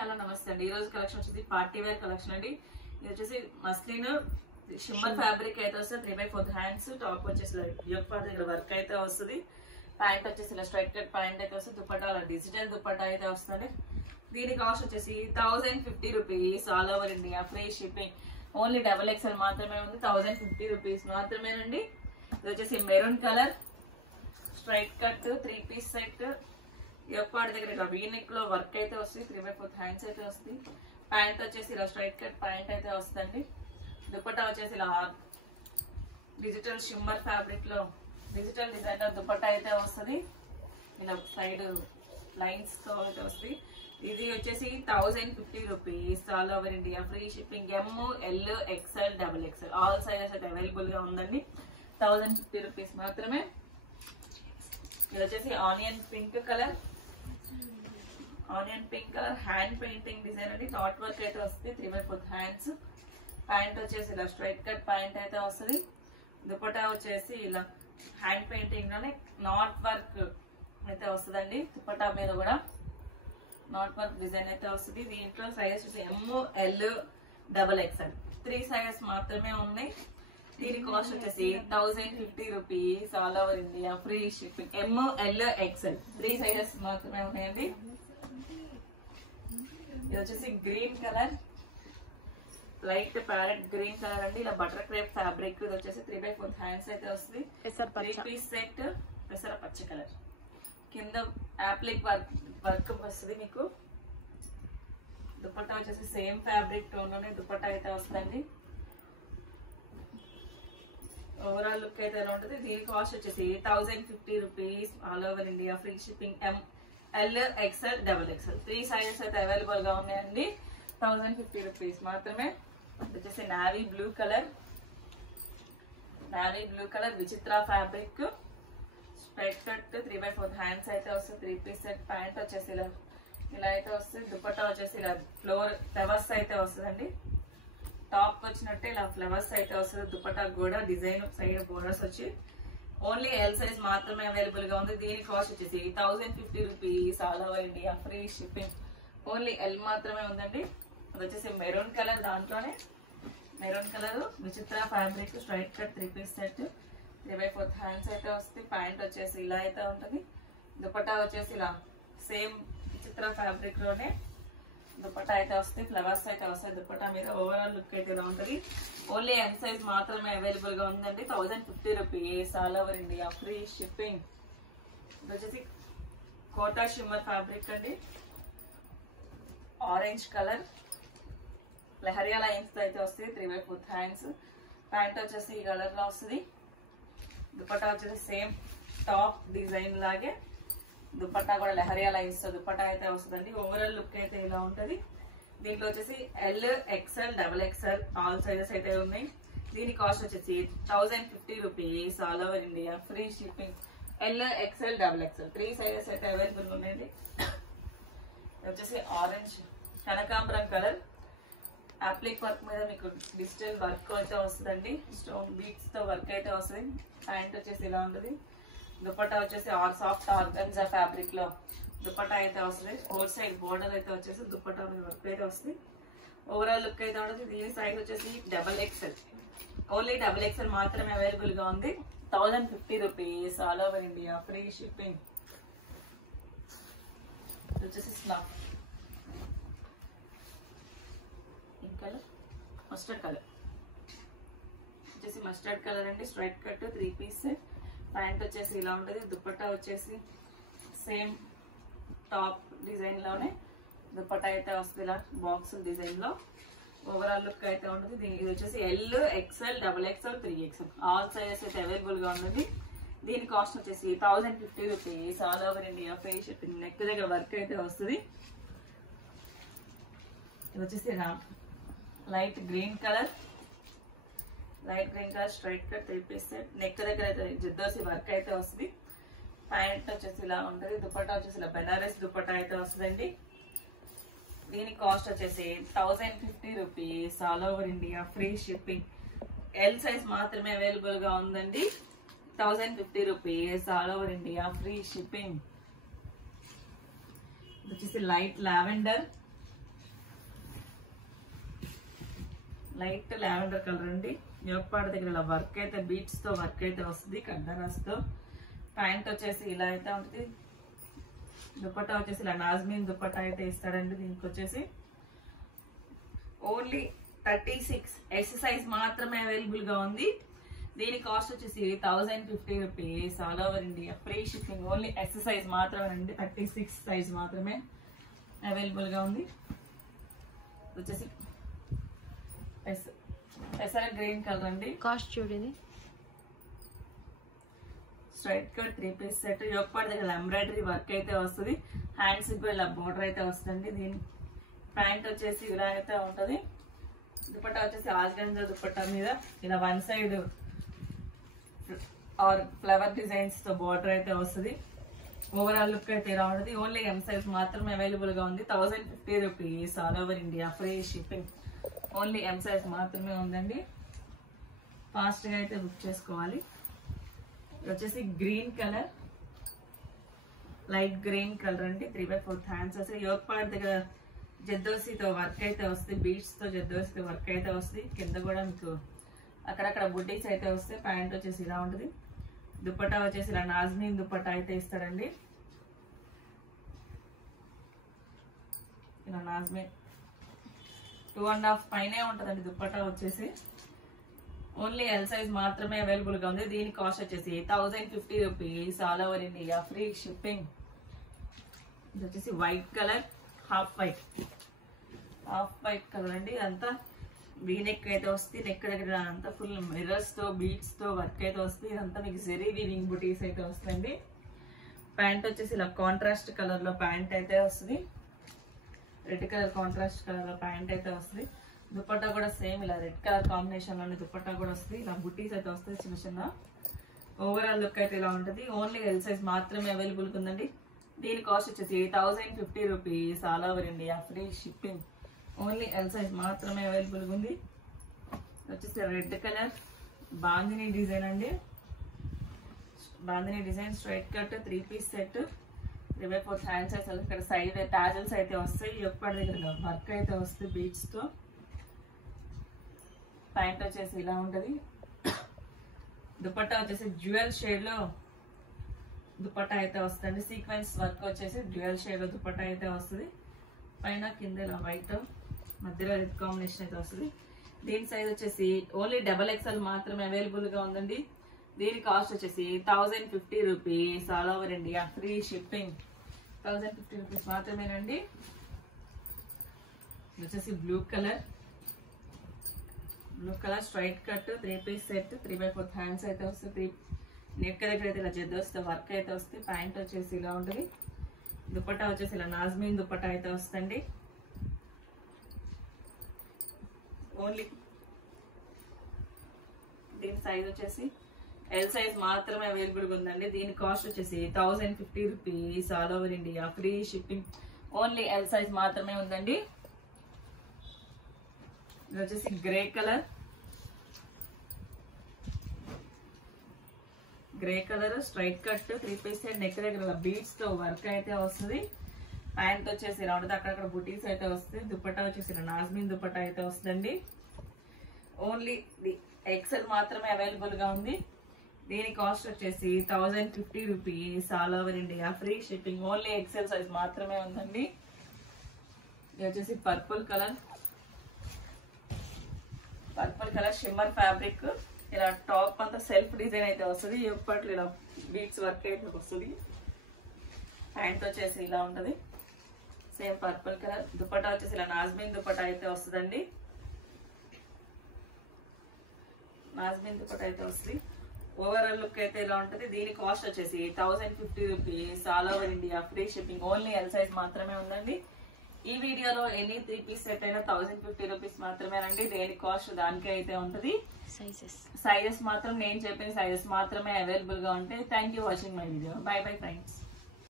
Hello నమస్తే అండి. ఈ రోజు కలెక్షన్ వచ్చేసి పార్టీ వేర్ కలెక్షన్ అండి. ఇది వచ్చేసి మస్లిన్ షిమ్మర్ ఫ్యాబ్రిక్ అయితే వస్తుంది. 3/4 హ్యాండ్స్. టాప్ వచ్చేసి దగ్గర వర్క్ అయితే వస్తుంది. ప్యాంట్ వచ్చేసి ఇలా స్ట్రైట్ కట్ ప్యాంట్ అయితే వస్తుంది. దుపట్టా డిజిటల్ దుపట్టా అయితే వస్తుంది. దీని కాస్ట్ వచ్చేసి 1050 rupees. All over India free shipping. Only XXL మాత్రమే ఉంది. 1050 రూపీస్ మాత్రమేనండి. ఇది వచ్చేసి maroon colour straight cut 3 piece set. ఎప్పటి దగ్గర ఇలా వీనెక్ లో వర్క్ అయితే వస్తుంది. 3/4 హ్యాండ్స్ అయితే వస్తుంది. ప్యాంట్ వచ్చేసి ఇలా స్ట్రైట్ కట్ ప్యాంట్ అయితే వస్తుంది. దుపట్టా వచ్చేసి ఇలా డిజిటల్ షిమ్మర్ ఫ్యాబ్రిక్ లో డిజిటల్ డిజైనర్ దుపట్టా అయితే వస్తుంది. ఇలా సైడ్ లైన్స్ తో అయితే వస్తుంది. ఇది వచ్చేసి 1050 rupees. All over India free shipping. ML XL XXL all sizes అయితే అవైలబుల్ గా ఉందండి. 1050 రూపీస్ మాత్రమే. ఇది వచ్చేసి onion pink colour hand painting design అండి. నాట్ వర్క్ అయితే వస్తుంది. 3/4 హ్యాండ్స్. ప్యాంట్ వచ్చేసి ఇలా స్ట్రైట్ కట్ ప్యాంట్ అయితే వస్తుంది. దుపట్టా వచ్చేసి ఇలా హ్యాండ్ పెయింటింగ్ లోనే నాట్ వర్క్ అయితే వస్తుందండి. దుపట్టా మీద కూడా నాట్ వర్క్ డిజైన్ అయితే వస్తుంది. దీంట్లో సైజెస్ ML XXL 3 సైజెస్ మాత్రమే ఉన్నాయి. దీని కాస్ట్ వచ్చేసి 1050 rupees. All over India free shipping. ML XL 3 sizes మాత్రమే ఉన్నాయండి. ఇది వచ్చేసి green colour light parrot green colour అండి. ఇలా బటర్ క్రేప్ ఫ్యాబ్రిక్. ఇది వచ్చేసి 3/4 హ్యాండ్స్ అయితే వస్తుంది. 3 పీస్ సెట్. పెసర పచ్చ కలర్ కింద యాప్లిక్ వర్క్ వస్తుంది మీకు. దుపట్టా వచ్చేసి సేమ్ ఫ్యాబ్రిక్ టోన్ లోనే దుపట్టా అయితే వస్తుందండి. ఓవరాల్ లుక్ అయితే ఎలా ఉంటుంది. దీని కాస్ట్ వచ్చేసి 1050 rupees. All over India free shipping. ML XL XXL 3 sizes అయితే అవైలబుల్ గా ఉన్నాయండి. 1050 రూపీస్ మాత్రమే. వచ్చేసి navy blue colour Vichitra fabric straight cut 3/4 hands అయితే వస్తుంది. 3 పీస్ సెట్. ప్యాంట్ వచ్చేసి ఇలా అయితే వస్తుంది. దుపట్టా వచ్చేసి ఇలా ఫ్లవర్స్ అయితే వస్తుందండి. టాప్ వచ్చినట్టే ఇలా ఫ్లవర్స్ అయితే వస్తుంది. దుపట్టా కూడా డిజైన్ సైడ్ బోర్డర్స్ వచ్చి ఓన్లీ L సైజ్ మాత్రమే అవైలబుల్ గా ఉంది. దీని కాస్ట్ వచ్చేసి 1050 rupees. All over India free shipping. Only L మాత్రమే ఉందండి. అది వచ్చేసి మెరూన్ కలర్. దాంట్లోనే maroon colour Vichitra fabric straight cut 3 piece set. 3/4 hands అయితే వస్తుంది. ప్యాంట్ వచ్చేసి ఇలా అయితే ఉంటుంది. దుపట్టా వచ్చేసి ఇలా సేమ్ విచిత్ర ఫ్యాబ్రిక్ లోనే దుపట్టా అయితే వస్తుంది. ఫ్లవర్స్ అయితే వస్తాయి దుపట్టా మీద. ఓవరాల్ లుక్ అయితే ఇలా ఉంటుంది. ఓన్లీ M సైజ్ మాత్రమే అవైలబుల్ గా ఉందండి. 1050 rupees. All over India free shipping. ఇది వచ్చేసి కోటా షిమ్మర్ ఫ్యాబ్రిక్ అండి. ఆరెంజ్ కలర్ లహరియా లైన్స్ అయితే వస్తుంది. 3/4 హ్యాండ్స్. ప్యాంట్ వచ్చేసి ఈ కలర్ లో వస్తుంది. దుపట్టా వచ్చేసి సేమ్ టాప్ డిజైన్ లాగే దుపట్టా కూడా లహరియా లైన్స్ తో దుపట్టా అయితే వస్తుందండి. ఓవరాల్ లుక్ అయితే ఇలా ఉంటది. దీంట్లో వచ్చేసి L XL XXL all sizes అయితే ఉన్నాయి. దీని కాస్ట్ వచ్చేసి 1050 rupees. All over India free shipping. L XL XXL 3 sizes అయితే అవైలబుల్ ఉన్నాయండి. వచ్చేసి ఆరెంజ్ కనకాంబరం కలర్ అప్లిక్ వర్క్ మీద మీకు డిజిటల్ వర్క్ అయితే వస్తుందండి. స్టోన్ బీట్స్ తో వర్క్ అయితే వస్తుంది. ప్యాంట్ వచ్చేసి ఇలా ఉంటుంది. దుపట్టా వచ్చేసి సాఫ్ట్ ఆర్గన్జా ఫ్యాబ్రిక్ లో దుపట్టా అయితే వస్తుంది. ఫోర్ సైడ్ బోర్డర్ అయితే వచ్చేసి దుపట్టా మీద వర్క్ అయితే వస్తుంది. ఓవరాల్ లుక్ అయితే ఉంటుంది. దీని సైజ్ వచ్చేసి XXL. ఓన్లీ XXL మాత్రమే అవైలబుల్ గా ఉంది. 1050 rupees. All over India free shipping. వచ్చేసి స్నాప్ కలర్ మస్టర్డ్ కలర్ వచ్చేసి మస్టర్డ్ కలర్ అండి. Straight cut 3 piece. ప్యాంట్ వచ్చేసి ఇలా ఉంటుంది. దుపట్టా వచ్చేసి సేమ్ టాప్ డిజైన్ లోనే దుపట్టా అయితే వస్తుంది. ఇలా బాక్స్ డిజైన్ లో ఓవరాల్ లుక్ అయితే ఉంటుంది. దీనికి వచ్చేసి L XL XXL 3XL all sizes అయితే అవైలబుల్ గా ఉంటుంది. దీని కాస్ట్ వచ్చేసి 1050 rupees. All over India free shipping. Neck దగ్గర వర్క్ అయితే వస్తుంది. ఇది వచ్చేసి light green colour straight cut 3 piece set. Neck దగ్గర అయితే జిద్దోసి వర్క్ అయితే వస్తుంది. ప్యాంట్ వచ్చేసి ఇలా ఉంటుంది. దుపట్టా వచ్చేసి ఇలా బెనారస్ దుపట్టా అయితే వస్తుందండి. దీని కాస్ట్ వచ్చేసి 1050 rupees. All over India free shipping. L size మాత్రమే అవైలబుల్ గా ఉందండి. 1050 rupees. All over India free shipping. వచ్చేసి light lavender light lavender colour అండి. యోక్ పార్ట్ దగ్గర ఇలా వర్క్ అయితే బీట్స్ తో వర్క్ అయితే వస్తుంది కండరాస్ తో. ప్యాంట్ వచ్చేసి ఇలా అయితే ఉంటుంది. దుపట్టా వచ్చేసి ఇలా నాజ్మీన్ దుపట్టా అయితే ఇస్తాడండి. దీనికి వచ్చేసి ఓన్లీ 36 ఎస్ సైజ్ మాత్రమే అవైలబుల్ గా ఉంది. దీని కాస్ట్ వచ్చేసి 1050 rupees all over India free shipping. Only S size మాత్రమే అండి, 36 సైజ్ మాత్రమే అవైలబుల్ గా ఉంది. వచ్చేసి పెసర గ్రీన్ కలర్ అండి. కాస్ట్ చూడండి. Straight cut 3 piece set. Yoke part దగ్గర ఎంబ్రాయిడరీ వర్క్ అయితే వస్తుంది. హ్యాండ్స్ కి ఇలా బోర్డర్ అయితే వస్తుంది. దీని ప్యాంట్ వచ్చేసి ఇలా అయితే ఉంటది. దుపట్టా వచ్చేసి ఆర్గంజా దుపట్టా మీద ఇలా one side or flower designs తో బోర్డర్ అయితే వస్తుంది. ఓవరాల్ లుక్ అయితే ఇలా ఉంటుంది. ఓన్లీ ఎం సైజ్ మాత్రమే అవైలబుల్ గా ఉంది. 1050 rupees all over India free shipping. Only M size మాత్రమే ఉందండి. ఫాస్ట్ గా అయితే బుక్ చేసుకోవాలి. ఇది వచ్చేసి green colour, light green colour అండి. 3/4 హ్యాండ్స్ వస్తాయి. యోక్ పార్ట్ దగ్గర జద్దోసితో వర్క్ అయితే వస్తుంది. బీడ్స్ తో జద్దోసితో వర్క్ అయితే వస్తుంది. కింద కూడా మీకు అక్కడక్కడ బుడ్డీస్ అయితే వస్తాయి. ప్యాంట్ వచ్చేసి ఇలా ఉంటుంది. దుపట్టా వచ్చేసి ఇలా నాజ్మీన్ దుపట్టా అయితే ఇస్తాడండి. ఇలా నాజ్మీన్ 2.5 పైనే ఉంటుందండి దుపట్టా వచ్చేసి. ఓన్లీ ఎల్ సైజ్ మాత్రమే అవైలబుల్ గా ఉంది. దీని కాస్ట్ వచ్చేసి 1050 rupees all over India free shipping. ఇది వచ్చేసి white colour, half white colour అండి. ఇదంతా వీ నెక్ అయితే వస్తుంది. నెక్ దగ్గర అంతా ఫుల్ మిర్రర్స్ తో బీడ్స్ తో వర్క్ అయితే వస్తుంది. ఇదంతా మీకు జెరీ వీవింగ్ బుటీస్ అయితే వస్తుంది. ప్యాంట్ వచ్చేసి ఇలా కాంట్రాస్ట్ కలర్ లో ప్యాంట్ అయితే వస్తుంది. రెడ్ కలర్ కాంట్రాస్ట్ కలర్ లో ప్యాంట్ అయితే వస్తుంది. దుపట్టా కూడా సేమ్ ఇలా రెడ్ కలర్ కాంబినేషన్ లోని దుపట్టా కూడా వస్తుంది. ఇలా బుటీస్ అయితే వస్తాయి చిన్న చిన్న. ఓవరాల్ లుక్ అయితే ఇలా ఉంటుంది. ఓన్లీ ఎల్ సైజ్ మాత్రమే అవైలబుల్ ఉందండి. దీని కాస్ట్ వచ్చేసి 1050 rupees all over India free shipping. Only L size మాత్రమే అవైలబుల్ ఉంది. వచ్చేసి రెడ్ కలర్ బాందిని డిజైన్ అండి. Bandhani design straight cut 3 piece set. 3/4 hands అయితే ఇక్కడ సైడ్ టాజల్స్ అయితే వస్తాయి. ఎప్పటి దగ్గర వర్క్ అయితే వస్తుంది బీడ్స్ తో. ప్యాంట్ వచ్చేసి ఇలా ఉంటది. దుపట్టా వచ్చేసి డ్యూయల్ షేడ్ లో దుపట్టా అయితే వస్తుంది. సీక్వెన్స్ వర్క్ వచ్చేసి డ్యూయల్ షేడ్ లో దుపట్టా అయితే వస్తుంది. పైన కింద ఇలా వైట్ మధ్యలో రెడ్ కాంబినేషన్ అయితే వస్తుంది. దీని సైజ్ వచ్చేసి ఓన్లీ XXL మాత్రమే అవైలబుల్ గా ఉందండి. దీని కాస్ట్ వచ్చేసి 1050 rupees all over India free shipping. 1050 rupees మాత్రమేనండి. వచ్చేసి blue colour straight cut 3 piece set. 3/4 hands అయితే వస్తుంది. నెక్ దగ్గర అయితే ఇలా జద్దోస్తే వర్క్ అయితే వస్తుంది. ప్యాంట్ వచ్చేసి ఇలా ఉంటుంది. దుపట్టా వచ్చేసి ఇలా నాజ్మీన్ దుపట్టా అయితే వస్తుంది. ఓన్లీ దీని సైజ్ వచ్చేసి ఎల్ సైజ్ మాత్రమే అవైలబుల్ గా ఉందండి. దీని కాస్ట్ వచ్చేసి 1050 rupees all over India free shipping. Only L size మాత్రమే ఉందండి. ఇది వచ్చేసి grey colour straight cut 3 piece set. Neck దగ్గర బీడ్స్ తో వర్క్ అయితే వస్తుంది. ప్యాంట్ వచ్చేసి ఇలా ఉంటుంది. అక్కడక్కడ బుటీస్ అయితే వస్తుంది. దుపట్టా వచ్చేసి ఇలా నాజ్మీన్ దుపట్టా అయితే వస్తుందండి. ఓన్లీ ఎక్సెల్ మాత్రమే అవైలబుల్ గా ఉంది. దీని కాస్ట్ వచ్చేసి 1050 rupees all over India free shipping. Only XL size మాత్రమే ఉందండి. ఇది వచ్చేసి పర్పుల్ కలర్ షిమ్మర్ ఫ్యాబ్రిక్. ఇలా టాప్ అంతా సెల్ఫ్ డిజైన్ అయితే వస్తుంది. ఎప్పట్లో ఇలా బీట్స్ వర్క్ అయితే వస్తుంది. ప్యాంట్ వచ్చేసి ఇలా ఉంటది. Same purple colour. దుపట్టా వచ్చేసి ఇలా నాజ్మీన్ దుపట్టా అయితే వస్తుందండి. ఓవరాల్ లుక్ అయితే ఇలా ఉంటుంది. దీని కాస్ట్ వచ్చేసి 1050 rupees all over India free shipping. Only L size మాత్రమే ఉందండి. ఈ వీడియోలో ఎనీ 3 పీస్ సెట్ అయినా 1050 రూపీస్ మాత్రమేనండి. దేని కాస్ట్ దానికే అయితే ఉంటుంది. సైజెస్ మాత్రం నేను చెప్పిన సైజెస్ మాత్రమే అవైలబుల్ గా ఉంటాయి. Thank you watching my video. By bye friends.